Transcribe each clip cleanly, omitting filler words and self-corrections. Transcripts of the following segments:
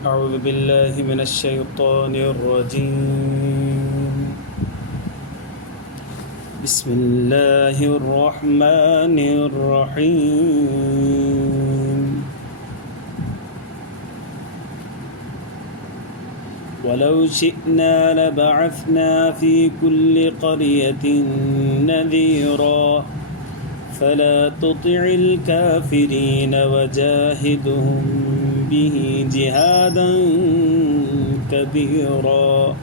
أعوذ بالله من الشيطان الرجيم. بسم الله الرحمن الرحيم. ولو شئنا لبعثنا في كل قرية نذيرا فلا تطع الكافرين وجاهدهم به جهادا كبيرا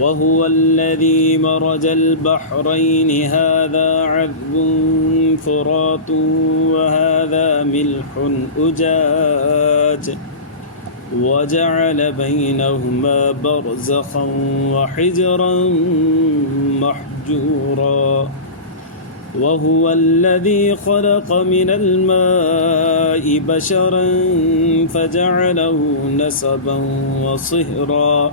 وهو الذي مرج البحرين هذا عذب فرات وهذا ملح أجاج وجعل بينهما برزخا وحجرا محجورا وهو الذي خلق من الماء بشرا فجعله نسبا وصهرا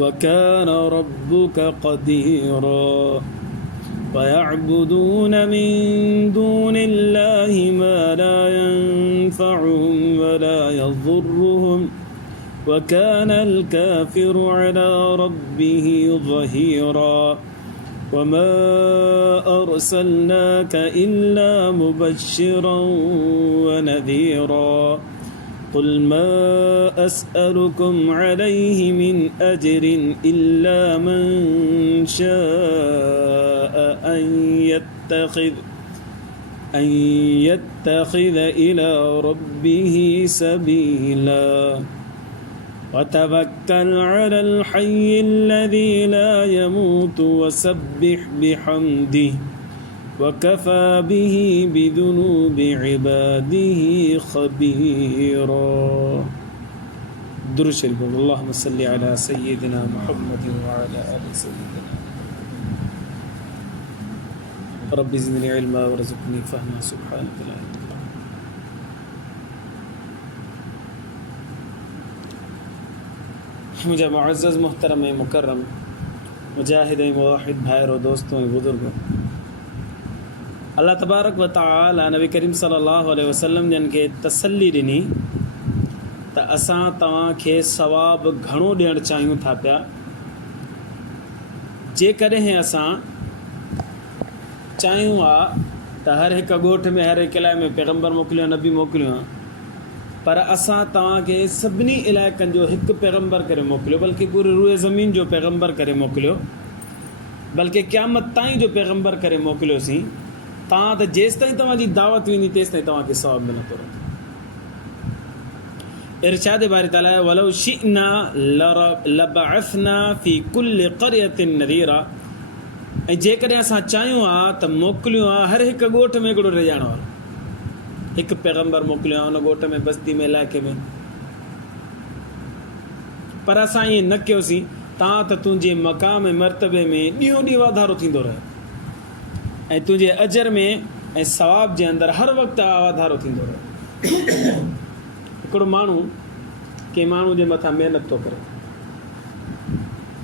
وكان ربك قديرا ويعبدون من دون الله ما لا ينفعهم ولا يضرهم وكان الكافر على ربه ظهيرا وما أرسلناك إلا مبشرا ونذيرا قل ما أسألكم عليه من أجر إلا من شاء أن يتخذ إلى ربه سبيلا وتوكل على الحي الذي لا يموت وسبح بحمده وكفى به بذنوب عباده خبيرا. درود شريف. اللهم صل على سيدنا محمد وعلى آل سيدنا رب زدني علما وارزقني فهما سبحانك لا إله إلا أنت. मुझे मुअज़्ज़ज़ मुहतरम मुकर्रम मुजाहिद मुवाहिद भाइरों दोस्तों बुजुर्गों, अल्लाह तबारक व तआला नबी करीम सल्लल्लाहु अलैहि वसल्लम जन खे तसल्ली ॾिनी त असां तव्हांखे सवाब घणो ॾियणु चाहियूं था पिया जेकॾहिं असां चाहियूं हा त हर हिकु ॻोठ में हर हिकु इलाइक़े में पैगम्बर मोकिलियो नबी मोकिलियो आहे, पर असां तव्हांखे सभिनी इलाइक़नि जो हिकु पैगम्बर करे मोकिलियो, बल्कि पूरे रूए ज़मीन जो पैगम्बर करे मोकिलियो, बल्कि क़यामत ताईं जो पैगम्बर करे मोकिलियोसीं। तव्हां त जेसि ताईं तव्हांजी दावत वेंदी तेसि ताईं तव्हांखे सवाबु मिलंदो रहंदो। इरशाद बारी ताला वलौ शिअना लबअसना फी कुल्लि क़रयतिन नज़ीरा, ऐं जेकॾहिं असां चाहियूं हा त मोकिलियूं हा हर हिकु ॻोठ में हिकिड़ो रहिजाइण वारो, हिकु पैगम्बर मोकिलियो आहे उन ॻोठ में बस्ती में इलाइक़े में, पर असां ईअं न कयोसीं। तव्हां त तुंहिंजे मक़ाम मर्तबे में ॾींहों ॾींहुं वाधारो थींदो रहे ऐं तुंहिंजे अजर में ऐं सवाब जे अंदरि हर वक़्तु वाधारो थींदो रहे। हिकिड़ो माण्हू कंहिं माण्हू जे मथां महिनत थो करे,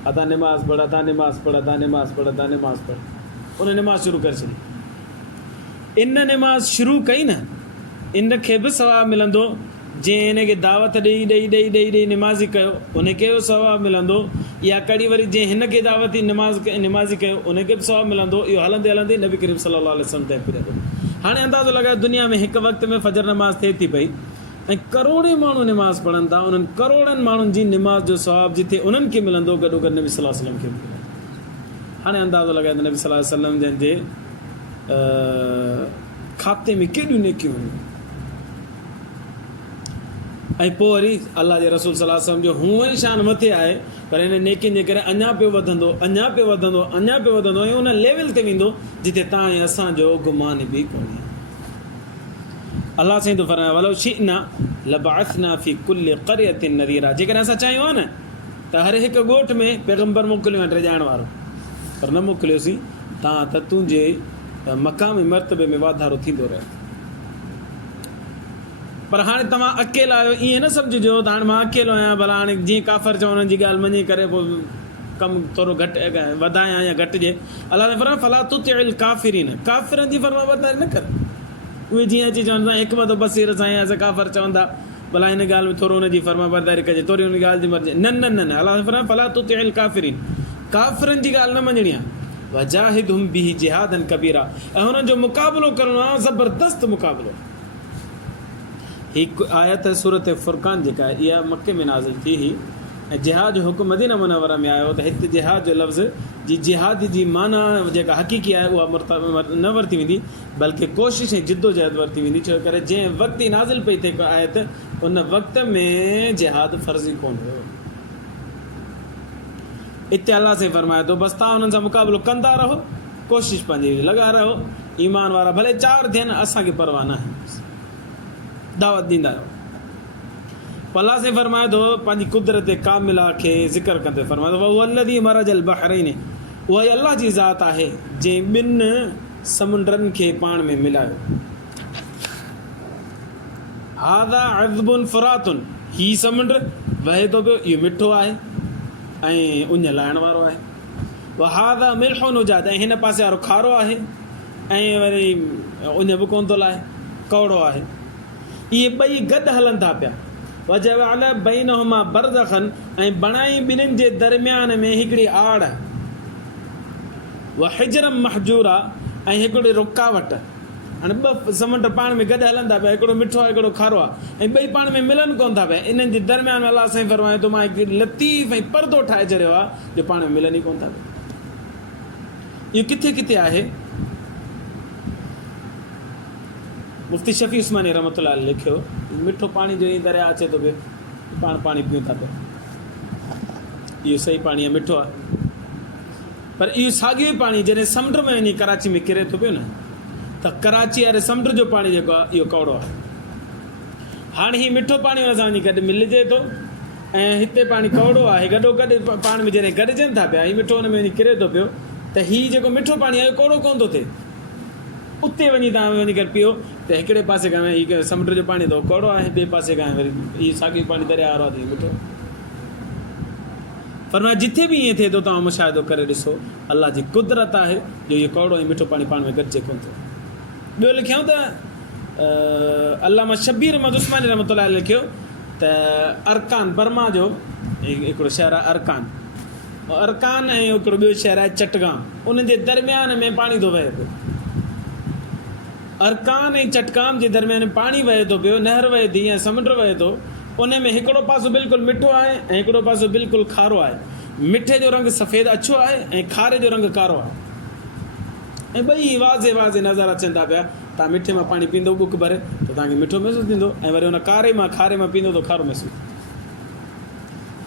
अदा नमाज़ पढ़, अदा नमाज़ पढ़, अदा नमाज़ पढ़, अदा नमाज़ पढ़, उन नमाज़ शुरू करे छॾी। इन नमाज़ शुरू कई न, इन खे बि सवाबु मिलंदो जंहिं हिनखे दावत ॾेई ॾेई ॾेई ॾेई ॾेई निमाज़ी कयो उनखे बि सवाबु मिलंदो, या कड़ी वरी जंहिं हिनखे दावती निमाज़ी कयो उनखे बि सवाबु मिलंदो। इहो हलंदे हलंदे नबी करीम सल्लल्लाहु अलैहि वसल्लम तइ पियो। हाणे अंदाज़ो लॻायो दुनिया में हिकु वक़्त में फजर नमाज़ थिए थी पई ऐं करोड़े माण्हू निमाज़ पढ़नि था, उन्हनि करोड़नि माण्हुनि जी निमाज़ जो सवाबु जिथे उन्हनि खे मिलंदो गॾो गॾु नबी सल्लल्लाहु अलैहि वसल्लम खे मिलंदो। हाणे अंदाज़ो लॻायो त नबी सल्लल्लाहु अलैहि वसल्लम जंहिंजे खाते में केॾियूं नेकियूं हुयूं, ऐं पोइ वरी अलाह जे रसूल सल्लल्लाहु अलैहि वसल्लम जो हूअं ई शान मथे आहे, पर हिन नेकियुनि जे करे अञा पियो वधंदो, अञा पियो वधंदो, अञा पियो वधंदो, ऐं उन लेवल ते वेंदो जिते तव्हां ऐं असांजो गुमान बि कोन्हे। अलाह साईं थो फरमाए वलौ शिअना लबअसना फी कुल्लि क़रयतिन नज़ीरा, जेकॾहिं असां चाहियूं आहे न त हर हिकु ॻोठ में पैगम्बर मोकिलियो आहे रजाइण वारो, पर न मोकिलियोसीं। तव्हां त तुंहिंजे मक़ाम मर्तबे में वाधारो थींदो रहे। पर हाणे तव्हां अकेला आहियो ईअं न सम्झिजो त हाणे मां अकेलो आहियां, भला हाणे जीअं काफ़र चवण जी ॻाल्हि मञी करे पोइ कमु थोरो घटि वधायां या घटिजे। अलाह ने फरमायो फला तुतिअल काफ़िरीन, काफ़िरनि जी फरमाबरदारी न कर। उहे जीअं अची चवंदा हिकु ॿ त बसीर साईं असां काफ़र चवंदा भला हिन ॻाल्हि में थोरो हुनजी फर्मा बरदारी कजे, थोरी हुन ॻाल्हि जी मर्ज़ी। न न न न, अलाह फरमाए फला तुतिल काफ़िरीन, काफ़िरनि जी ॻाल्हि न मञणी आहे। वजाहिदहुम बिही जिहादन कबीरा, ऐं हुननि जो मुक़ाबिलो करणो आहे ज़बरदस्त मुक़ाबिलो। हिकु आयत सूरत फुरक़ान जेका आहे इहा मके में नाज़िल थी हुई, ऐं जिहाद जो हुकुम मदीना मुनव्वरा में आयो, त हिते जिहाद जो लफ़्ज़ जी जिहाद जी माना जेका हक़ीक़ी आहे उहा न वरिती वेंदी, बल्कि कोशिशि ऐं जिद्दोजहद वरिती वेंदी। छो करे जंहिं वक़्तु ई नाज़िल पई थिए आयत, उन वक़्त में जिहाद फ़र्ज़ी कोन हुयो। इते अलाह से फरमाए थो बसि तव्हां हुननि सां मुक़ाबिलो कंदा रहो, कोशिशि पंहिंजी लॻा रहो, ईमान वारा भले 4 थियनि, असांखे परवाह न आहे, दावत ॾींदा रहो। अलाह से फरमाए थो पंहिंजी कुदरत कामिला खे ज़िक्र कंदे फरमाए थो वल्लज़ी मरजल बहरैन, उहा ई अलाह जी ज़ात आहे जंहिं 2 समुंडनि खे पाण में मिलायो। हादा अज़बुन फुरातुन, ही समुंड वहे थो पियो, इहो मिठो आहे ऐं उञ लाइण वारो आहे। वहादा मिल्हुन उजाद, ऐं हिन पासे वारो खारो आहे ऐं वरी उञ बि कोन थो लाहे, कौड़ो आहे। इहे ॿई गॾु हलनि था पिया। वजअल बैनहुमा बरज़खन, ऐं बणाई ॿिन्हिनि जे दरमियान में हिकिड़ी आड़, वहिजरम महजूरा, ऐं हिकिड़ी रुकावट। हाणे 2 समुंड पाण में गॾु हलनि था पिया, हिकिड़ो मिठो आहे हिकिड़ो खारो आहे, ऐं ॿई पाण में मिलनि कोन था पिया। इन्हनि जे दरमियान में अलाह साईं फरमाए थो मां हिकु लतीफ़ ऐं परदो ठाहे छॾियो आहे जो पाण में मिलनि ई कोन था पिया। इहो किथे किथे आहे? मुफ्ती शफ़ी उस्मानी रहमतुल्लाह अलैह लिखियो, मिठो पाणी जो ई दरिया अचे थो पियो, पाण पाणी पीऊं था पिया, इहो सही पाणी आहे, मिठो आहे। पर इहो साॻियो ई पाणी जॾहिं समुंड में वञी कराची में किरे थो पियो न, त कराची वारे समुंड जो पाणी जेको आहे इहो कौड़ो आहे। हाणे हीउ मिठो पाणी हुन सां वञी गॾु मिलिजे थो, ऐं हिते पाणी कौड़ो आहे, गॾो गॾु पाण में जॾहिं गॾिजनि था पिया, हीउ मिठो हुन में वञी किरे थो पियो, त हीउ जेको मिठो पाणी आहे कौड़ो कोन थो थिए। उते वञी तव्हां वञी करे पीओ त हिकिड़े पासे खां हीउ समुंड जो पाणी त कौड़ो आहे, ॿिए पासे खां वरी हीउ साॻियो पाणी दरिया वारो आहे मिठो। फरमाए जिथे बि ईअं थिए थो तव्हां मुशाहिदो करे ॾिसो, अलाह जी कुदरत आहे जो इहो कौड़ो ऐं मिठो पाणी पाण में गॾिजे कोन थो। ॿियो लिखियऊं त अल्लामा शबीर अहमद उस्मानी रहमतुल्लाह लिखियो त अरकान, बर्मा जो हिकिड़ो शहर आहे अरकान, अरकान ऐं हिकिड़ो ॿियो शहर आहे चटगांव, उन्हनि जे दरमियान में पाणी थो वहे पियो। अरकान ऐं चटगांव जे दरमियान पाणी वहे थो पियो, नहर वहे थी ऐं समुंड वहे थो। उन में हिकिड़ो पासो बिल्कुलु मिठो आहे ऐं हिकिड़ो पासो बिल्कुलु खारो आहे। मिठे जो रंग सफ़ेद अछो आहे ऐं खारे जो रंग कारो आहे, ऐं ॿई वाज़े वाज़े नज़र अचनि था पिया। तव्हां मिठे मां पाणी पींदो बुक भरे त तव्हांखे मिठो महसूसु थींदो, ऐं वरी हुन खारे मां पींदो त खारो महसूसु,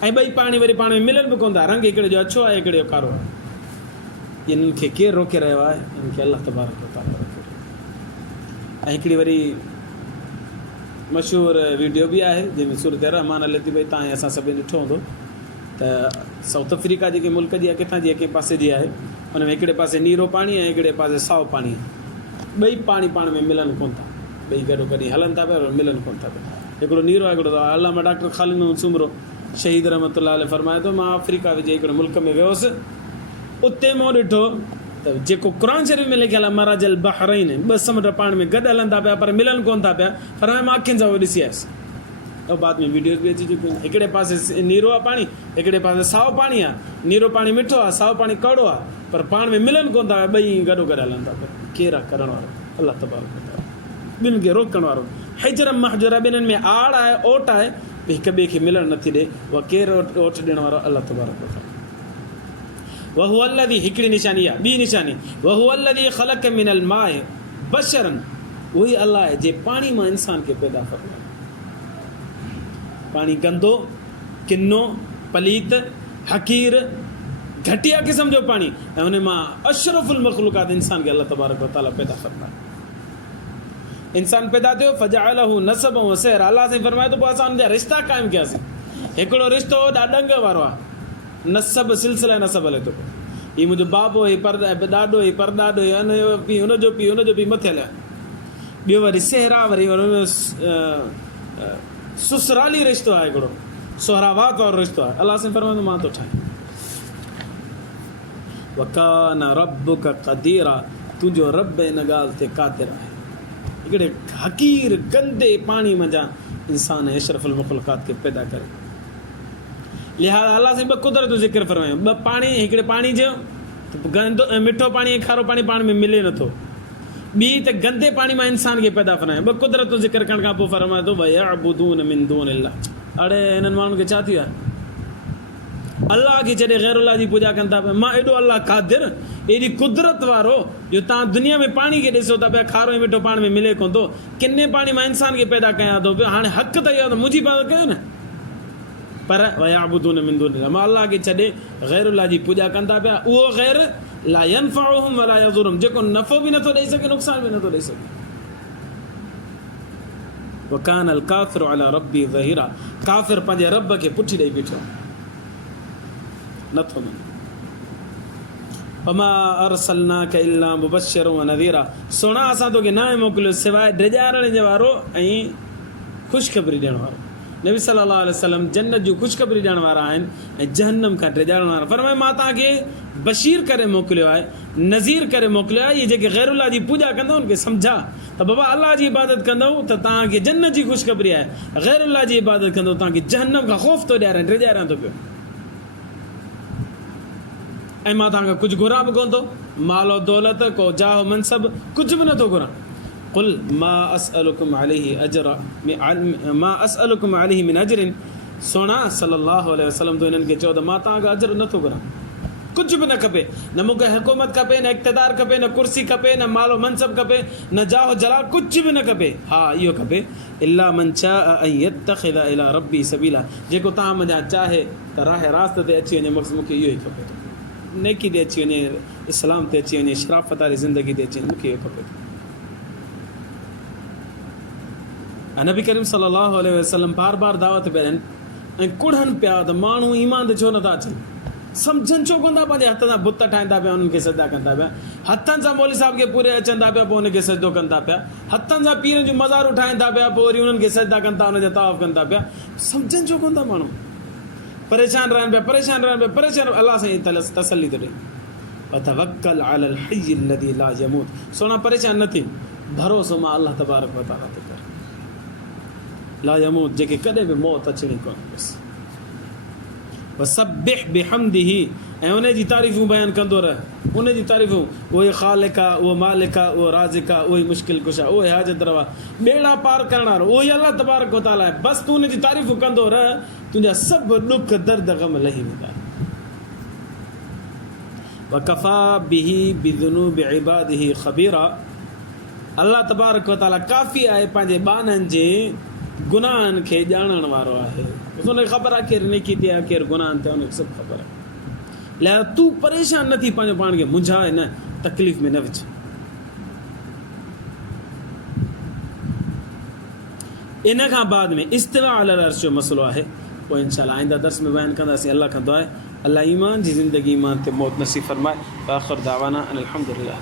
ऐं ॿई पाणी वरी पाण में मिलनि बि कोन था। रंग हिकिड़े जो अछो आहे, हिकिड़े जो कारो आहे। इन्हनि खे केरु रोके रहियो आहे? इन्हनि खे अलाह तबारक व तआला रोके रहियो आहे। ऐं हिकिड़ी वरी मशहूरु वीडियो बि आहे जंहिंमें सूरत रहमान हले थी पई, तव्हां असां सभिनी ॾिठो हूंदो त साउथ अफ्रीका जेके मुल्क जी आहे, किथां जी कंहिं पासे जी आहे, हुन में हिकिड़े पासे नीरो पाणी ऐं हिकिड़े पासे साओ पाणी, ॿई पाणी पाण में मिलनि कोन था, ॿई गॾो गॾु हलनि था पिया, मिलनि कोन था पिया। हिकिड़ो नीरो आहे, हिकिड़ो अल्लामा डॉक्टर ख़ालिद महमूद सुमरो शहीद रहमतुल्लाह अलैह फरमाए थो, मां अफ्रीका जे हिकिड़े मुल्क में वियोसि, उते मूं ॾिठो त जेको क़ुरान शरीफ़ में लिखियलु आहे मरजल बहरैन, 2 समुंड पाण में गॾु हलनि था पिया पर मिलनि कोन था पिया। पर मां अखियुनि सां उहो ॾिसी आयुसि, ऐं बाद में वीडियोज़ बि अची चुकियूं आहिनि। हिकिड़े पासे नीरो आहे पाणी, हिकिड़े पासे साओ पाणी आहे। नीरो पाणी मिठो आहे, साओ पाणी कौड़ो आहे, पर पाण में मिलनि कोन था पिया, ॿई गॾो गॾु हलनि था पिया। केरु आहे करण वारो? अलाह तबारक व तआला। ॿिन्हिनि खे रोकण वारो। हिजरम महजूरा, ॿिन्हिनि में आड़ आहे, ओट आहे, हिक ॿिए खे मिलणु नथी ॾे। उहा केरु ओट ॾियण वारो? अलाह तबारक व तआला। वहु अल्लज़ी, हिकिड़ी निशानी आहे। ॿी निशानी वहु अल्लज़ी ख़लक़ मिनल माए बशरन, उहो ई अलाह आहे जे पाणी मां इंसान खे पैदा फरमायो। पाणी गंदो, किनो, पलीत, हकीर, घटिया क़िस्म जो पाणी, ऐं हुन मां अशरफुल मख़लूक़ात इंसान खे अलाह तबारक व तआला पैदा फरमायो। इंसान पैदा थियो, फजअलहु नसबन व सहर, अलाह साईं फरमाए थो पोइ असां हुन जा रिश्ता क़ाइमु कयासीं। हिकिड़ो रिश्तो ॾाढंग वारो आहे, नसब सिलसिला नसब हले थो। हीउ मुंहिंजो बाबो, हीउ ॾाॾो, हीउ परॾाॾो, हुनजो पीउ, हुनजो पीउ, हुनजो पीउ मथियल आहे। ॿियो वरी सहरा, वरी ससुराली रिश्तो आहे, हिकिड़ो सोहरावात वारो रिश्तो आहे। अलाह साईं फरमाईंदो मां थो ठाहियां। वकान रब्बुक क़दीरा, तुंहिंजो रब हिन ॻाल्हि ते क़ादिर आहे। हिकिड़े हकीर गंदे पाणी मंझां इंसान अशरफुल मखलूक़ात खे पैदा करे। लिहाज़ा अल्लाह साईं ॿ कुदरत जो ज़िक्र फरमायूं, ॿ पाणी, हिकिड़े पाणी जो गंदो मिठो पाणी ऐं खारो पाणी पाण में मिले नथो, ॿी त गंदे पाणी मां इंसान खे पैदा फरमायो। ॿ कुदरत जो ज़िक्र करण खां पोइ फरमाए थो वयअबुदून मिन दूनिल्लाह। अड़े हिननि माण्हुनि खे छा थी वियो आहे, अल्लाह खे छॾे ग़ैरुल्लाह जी पूॼा कनि था पिया। मां एॾो अल्लाह क़ादिर, एॾी कुदरत वारो जो तव्हां दुनिया में पाणी खे ॾिसो था पिया, खारो ऐं मिठो पाण में मिले कोन थो, किने पाणी मां इंसान खे पैदा कयां थो पियो। हाणे हक़ त इहो आहे त मुंहिंजी इबादत कयो न, पर वयअबुदून मिन दूनिल्लाह, मां अल्लाह खे छॾे ग़ैरुल्लाह जी पूॼा कनि था पिया। उहो ग़ैर ला यनफउहुम वला यज़ुरुहुम, जेको नफ़ो बि नथो ॾेई सघे, नुक़सान बि नथो ॾेई सघे। वकान अल काफ़िरु अला रब्बी ज़हीरा, काफ़िर पंहिंजे रब खे पुठी ॾेई बीठो, नथो मञे। वमा अरसलनाक इल्ला मुबश्शिरन व नज़ीरा, सोना असां तोखे न मोकिलियो सवाइ डिॼारण जे वारो ऐं ख़ुशख़बरी ॾियण वारो। नबी सल्लल्लाहु अलैहि वसल्लम जन्नत जूं ख़ुशख़बरी ॾियण वारा आहिनि ऐं जहन्नम खां डिॼारण वारा। फरमाए मां तव्हांखे बशीर करे मोकिलियो आहे, नज़ीर करे मोकिलियो आहे। इहे जेके ग़ैरुल्लाह जी पूॼा कंदव उनखे सम्झा त बाबा अल्लाह जी इबादत कंदव त तव्हांखे जन्नत जी ख़ुशख़बरी आहे, ग़ैरुल्लाह जी इबादत कंदव तव्हांखे जहन्नम खां ख़ौफ़ थो ॾियारां, डिॼारां थो पियो। ऐं मां तव्हांखां कुझु घुरां बि कोन थो, मालो दौलत को जाह मनसब कुझु बि नथो घुरां। कुल मा असअलुकुम अलैहि अजरा, मा असअलुकुम अलैहि मिन अजरिन, सोना सल्लल्लाहु अलैहि वसल्लम तो इन्हनि खे चओ त मां तव्हांखां अजर नथो घुरां, कुझु बि न खपे, न मूंखे हुकूमत खपे, न इक़्तिदार खपे, न कुर्सी खपे, न मालो मनसब खपे, न जाह जलाल, कुझु बि न खपे। हा इहो खपे, इल्ला मन शाअ अन यत्तखिज़ इला रब्बी सबीला, जेको तव्हां मुंहिंजा चाहे त राह रास्त ते अची वञे, मक़सद मूंखे इहो ई खपे, नेकी ते अची वञे, इस्लाम ते अची वञे, शराफ़त वारी ज़िंदगी ते अची वञे, मूंखे इहो खपे। नबी करीम सल्लल्लाहु अलैहि वसल्लम बार बार दावत पिया ॾियनि ऐं कुड़नि पिया त माण्हू ईमान ते छो नथा अचनि, सम्झनि छो कोन था, पंहिंजे हथ सां बुत ठाहीनि था पिया, उन्हनि खे सजदा कनि था पिया, हथनि सां मौलवी साहिब खे पूरे अचनि था पिया, पोइ उनखे सजदो कनि था पिया, हथनि सां पीरनि जूं मज़ारूं ठाहीनि था पिया, पोइ वरी उन्हनि खे सजदा कनि था, उनजा तवाफ़ कनि था पिया। सम्झनि छो कोन था माण्हू, परेशान रहनि पिया, परेशान रहनि पिया, परेशान। अल्लाह साईं तसल्ली थो ॾे, वतवक्कल अलल हय्य अल्लज़ी ला यमूत, सोना परेशान न थी, भरोसो मां अल्लाह तबारक व तआला ते कर, ला यमूत, जेके कॾहिं बि मौत अचणी कोन्हे। बसि वसब्बिह बिहम्दिही, ऐं उन जी तारीफ़ूं बयानु कंदो रह, उन जी तारीफ़ूं, उहो ई ख़ालिक आहे, उहो मालिक आहे, उहो राज़िक आहे, उहो ई मुश्किल कुशा, उहो ई हाजत रवा, ॿेड़ा पार करण वारो उहो ई अल्लाह तबारक व तआला आहे। बसि तूं उन जी तारीफ़ूं कंदो रह, तुंहिंजा सभु ॾुख दर्द ग़म लही वेंदा। वकफ़ा बिही बिज़ुनूबि इबादिही ख़बीरा, अल्लाह तबारक व तआला काफ़ी आहे पंहिंजे ॿाननि जे गुनाहनि खे ॼाणण वारो आहे। उनखे ख़बर आहे केरु नेकी ते आहे, केरु गुनाहनि ते, उनखे सभु ख़बर आहे। लिहाज़ा तूं परेशान न थी, पंहिंजो पाण खे मुंझाए न, तकलीफ़ में न विझ। इन खां बाद में इस्तिवा अलल अर्श जो मसइलो आहे, पोइ इंशाअल्लाह आइंदा दर्स में बयानु कंदासीं। अल्लाह खां दुआ आहे अल्लाह ईमान जी ज़िंदगी, ईमान ते मौत नसीब फरमाए। आख़िर दावाना अनिल हम्दुलिल्लाह।